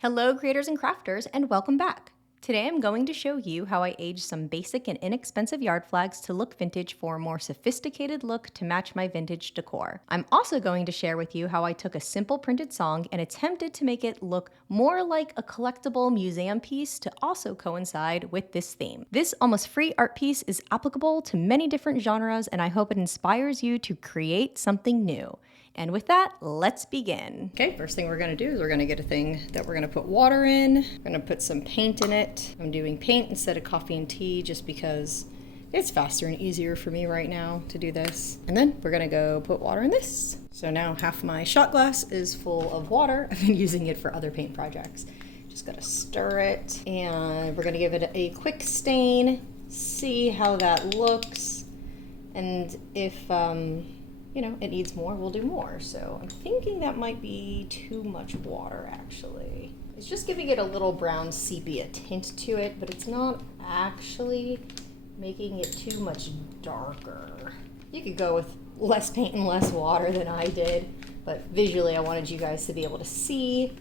Hello creators and crafters, and welcome back. Today I'm going to show you how I aged some basic and inexpensive yard flags to look vintage for a more sophisticated look to match my vintage decor. I'm also going to share with you how I took a simple printed song and attempted to make it look more like a collectible museum piece to also coincide with this theme. This almost free art piece is applicable to many different genres, and I hope it inspires you to create something new. And with that, let's begin. Okay, first thing we're gonna do is we're gonna get a thing that we're gonna put water in. We're gonna put some paint in it. I'm doing paint instead of coffee and tea just because it's faster and easier for me right now to do this. And then we're gonna go put water in this. So now half my shot glass is full of water. I've been using it for other paint projects. Just gotta stir it, and we're gonna give it a quick stain, see how that looks, and if it needs more, we'll do more. So I'm thinking that might be too much water, actually. It's just giving it a little brown sepia tint to it, but it's not actually making it too much darker. You could go with less paint and less water than I did, but visually I wanted you guys to be able to see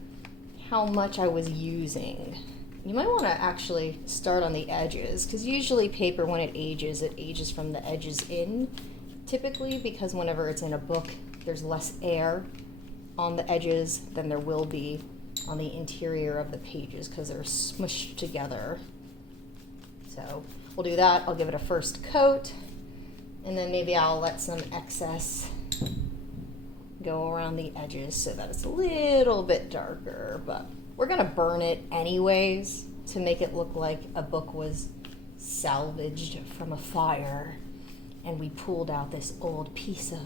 how much I was using. You might want to actually start on the edges, because usually paper, when it ages from the edges in. Typically, because whenever it's in a book, there's less air on the edges than there will be on the interior of the pages because they're smushed together. So we'll do that. I'll give it a first coat, and then maybe I'll let some excess go around the edges so that it's a little bit darker, but we're gonna burn it anyways to make it look like a book was salvaged from a fire. And we pulled out this old piece of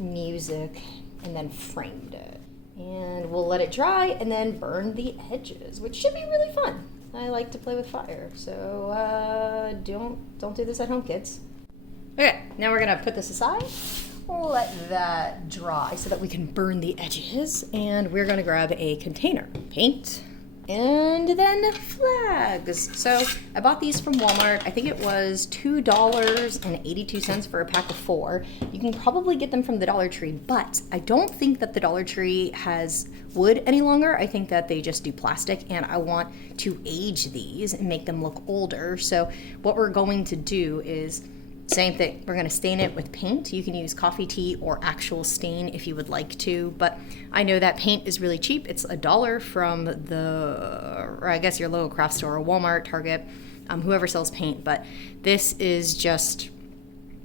music and then framed it. And we'll let it dry and then burn the edges, which should be really fun. I like to play with fire, so don't do this at home, kids. Okay, now we're gonna put this aside. We'll let that dry so that we can burn the edges. And we're gonna grab a container, paint, and then flags. So I bought these from Walmart. I think it was $2.82 for a pack of 4. You can probably get them from the Dollar Tree, but I don't think that the Dollar Tree has wood any longer. I think that they just do plastic, and I want to age these and make them look older. So what we're going to do is same thing. We're gonna stain it with paint. You can use coffee tea or actual stain if you would like to, but I know that paint is really cheap. It's $1 from I guess your local craft store, Walmart, Target, whoever sells paint, but this is just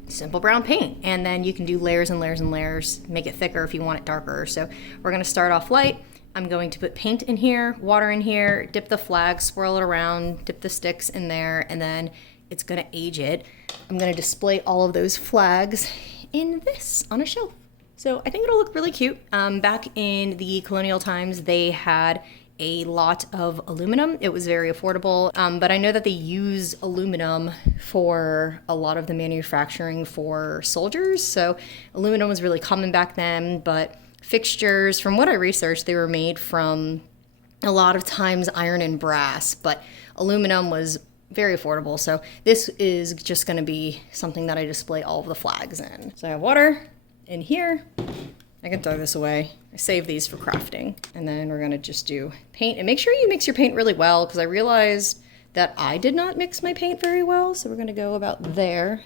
simple brown paint. And then you can do layers and layers and layers, make it thicker if you want it darker. So we're gonna start off light. I'm going to put paint in here, water in here, dip the flag, swirl it around, dip the sticks in there, and then it's gonna age it. I'm gonna display all of those flags in this on a shelf. So I think it'll look really cute. Back in the colonial times, they had a lot of aluminum. It was very affordable, but I know that they use aluminum for a lot of the manufacturing for soldiers. So aluminum was really common back then, but fixtures, from what I researched, they were made from a lot of times iron and brass, but aluminum was very affordable. So this is just going to be something that I display all of the flags in. So I have water in here. I can throw this away. I save these for crafting. And then we're going to just do paint. And make sure you mix your paint really well, because I realized that I did not mix my paint very well. So we're going to go about there.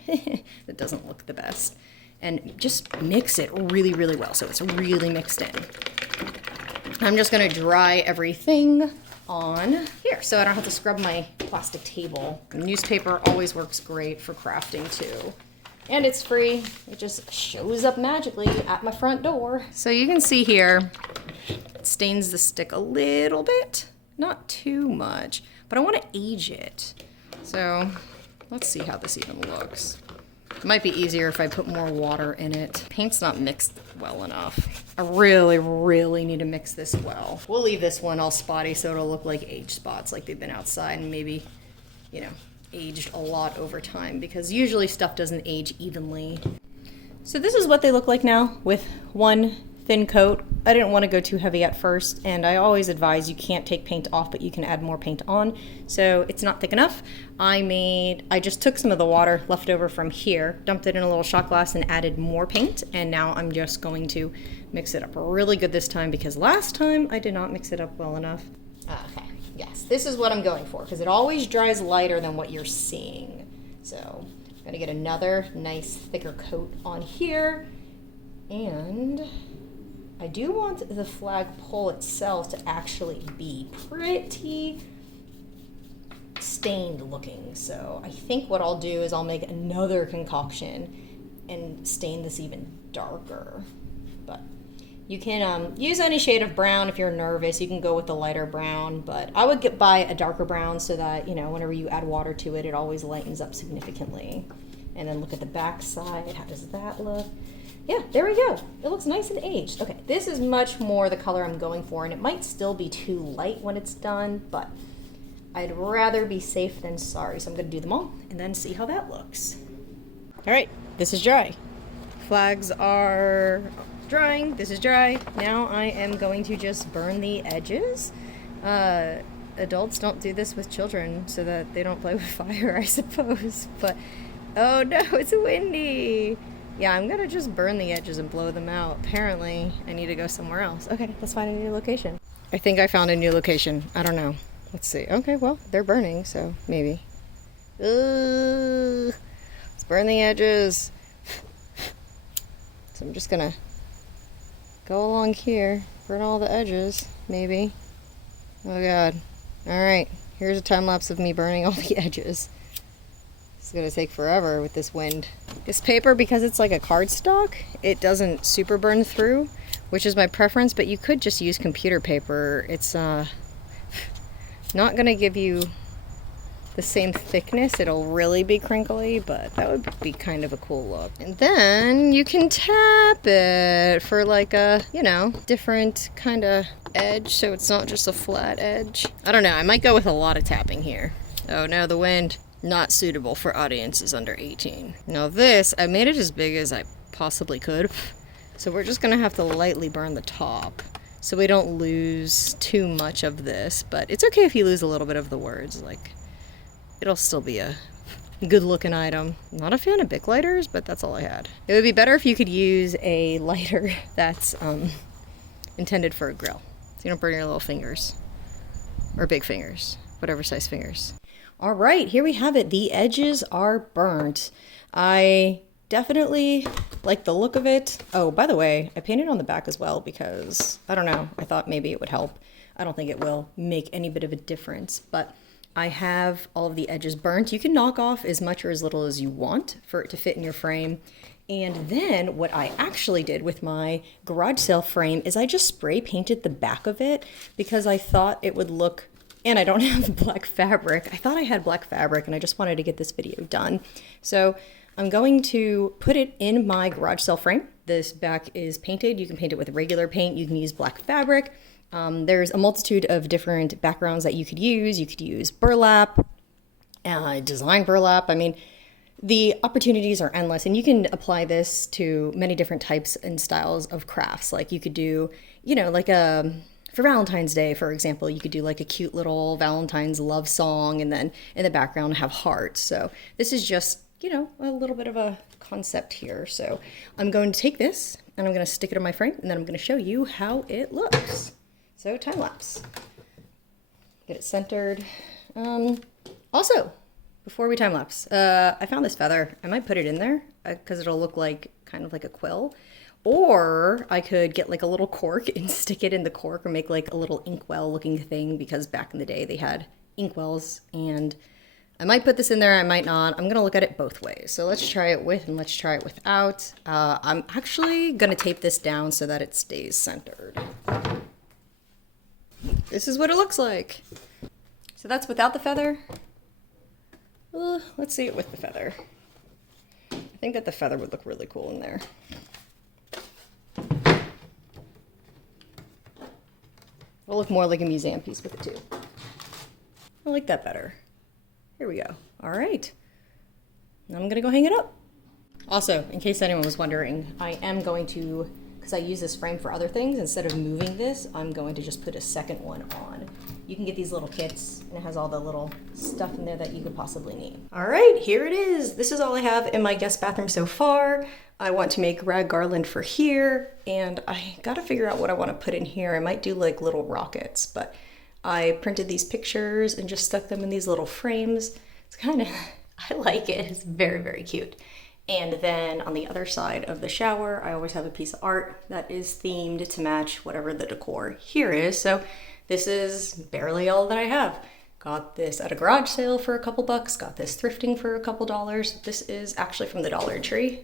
That doesn't look the best. And just mix it really, really well so it's really mixed in. I'm just going to dry everything on here so I don't have to scrub my plastic table. Newspaper always works great for crafting too. And it's free. It just shows up magically at my front door. So you can see here, it stains the stick a little bit, not too much, but I want to age it. So let's see how this even looks. It might be easier if I put more water in it. Paint's not mixed well enough. I really, really need to mix this well. We'll leave this one all spotty so it'll look like age spots, like they've been outside and maybe, aged a lot over time, because usually stuff doesn't age evenly. So this is what they look like now with one thin coat. I didn't want to go too heavy at first, and I always advise you can't take paint off, but you can add more paint on. So it's not thick enough. I just took some of the water left over from here, dumped it in a little shot glass and added more paint, and now I'm just going to mix it up really good this time because last time I did not mix it up well enough. Okay, yes, this is what I'm going for because it always dries lighter than what you're seeing. So I'm gonna get another nice thicker coat on here, and I do want the flagpole itself to actually be pretty stained looking. So I think what I'll do is I'll make another concoction and stain this even darker. But you can use any shade of brown if you're nervous. You can go with the lighter brown, but I would buy a darker brown so that, you know, whenever you add water to it, it always lightens up significantly. And then look at the back side. How does that look? Yeah, there we go. It looks nice and aged. Okay, this is much more the color I'm going for, and it might still be too light when it's done, but I'd rather be safe than sorry. So I'm gonna do them all and then see how that looks. All right, this is dry. Flags are drying, this is dry. Now I am going to just burn the edges. Adults don't do this with children so that they don't play with fire, I suppose, but oh no, it's windy. Yeah, I'm gonna just burn the edges and blow them out. Apparently, I need to go somewhere else. Okay, let's find a new location. I think I found a new location. I don't know. Let's see. Okay, well, they're burning, so maybe. Let's burn the edges. So I'm just gonna go along here, burn all the edges, maybe. Oh God. All right, here's a time lapse of me burning all the edges. It's gonna take forever with this wind. This paper, because it's like a cardstock, it doesn't super burn through, which is my preference, but you could just use computer paper. It's not gonna give you the same thickness. It'll really be crinkly, but that would be kind of a cool look. And then you can tap it for like a, you know, different kind of edge, so it's not just a flat edge. I don't know, I might go with a lot of tapping here. Oh no, the wind. Not suitable for audiences under 18. Now this, I made it as big as I possibly could. So we're just gonna have to lightly burn the top so we don't lose too much of this, but it's okay if you lose a little bit of the words. Like, it'll still be a good looking item. Not a fan of Bic lighters, but that's all I had. It would be better if you could use a lighter that's intended for a grill, so you don't burn your little fingers, or big fingers, whatever size fingers. All right, here we have it. The edges are burnt. I definitely like the look of it. Oh, by the way, I painted on the back as well because, I don't know, I thought maybe it would help. I don't think it will make any bit of a difference, but I have all of the edges burnt. You can knock off as much or as little as you want for it to fit in your frame. And then what I actually did with my garage sale frame is I just spray painted the back of it because I thought it would look. And I don't have black fabric. I thought I had black fabric and I just wanted to get this video done. So I'm going to put it in my garage sale frame. This back is painted. You can paint it with regular paint. You can use black fabric. There's a multitude of different backgrounds that you could use. You could use burlap, design burlap. I mean, the opportunities are endless, and you can apply this to many different types and styles of crafts. Like you could do, you know, like for Valentine's Day, for example, you could do like a cute little Valentine's love song and then in the background have hearts. So this is just, you know, a little bit of a concept here. So I'm going to take this and I'm going to stick it on my frame and then I'm going to show you how it looks. So time lapse. Get it centered. Also, before we time lapse, I found this feather. I might put it in there because it'll look like kind of like a quill. Or I could get like a little cork and stick it in the cork or make like a little inkwell looking thing because back in the day they had inkwells, and I might put this in there, I might not. I'm gonna look at it both ways. So let's try it with and let's try it without. I'm actually gonna tape this down so that it stays centered. This is what it looks like. So that's without the feather. Let's see it with the feather. I think that the feather would look really cool in there. It'll look more like a museum piece with it too. I like that better. Here we go. All right. Now I'm gonna go hang it up. Also, in case anyone was wondering, I am going to, because I use this frame for other things, instead of moving this, I'm going to just put a second one on You can get these little kits, and it has all the little stuff in there that you could possibly need. All right, here it is. This is all I have in my guest bathroom so far. I want to make rag garland for here, and I gotta figure out what I want to put in here. I might do like little rockets, but I printed these pictures and just stuck them in these little frames. It's kind of, I like it. It's very, very cute. And then on the other side of the shower, I always have a piece of art that is themed to match whatever the decor here is. So this is barely all that I have. Got this at a garage sale for a couple bucks, got this thrifting for a couple dollars. This is actually from the Dollar Tree.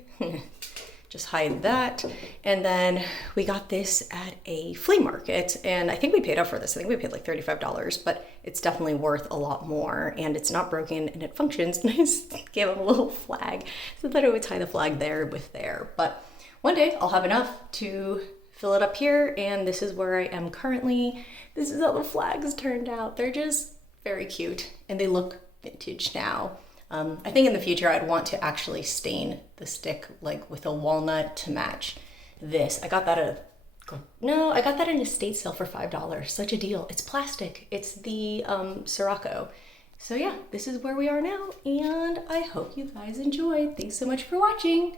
Just hide that. And then we got this at a flea market, and I think we paid up for this. I think we paid like $35, but it's definitely worth a lot more, and it's not broken and it functions. And I just gave him a little flag so that I would tie the flag there with there. But one day I'll have enough to fill it up here, and this is where I am currently. This is how the flags turned out. They're just very cute, and they look vintage now. I think in the future I'd want to actually stain the stick like with a walnut to match this. I got that at I got that in a estate sale for $5. Such a deal. It's plastic. It's the Sirocco. So yeah, this is where we are now, and I hope you guys enjoyed. Thanks so much for watching.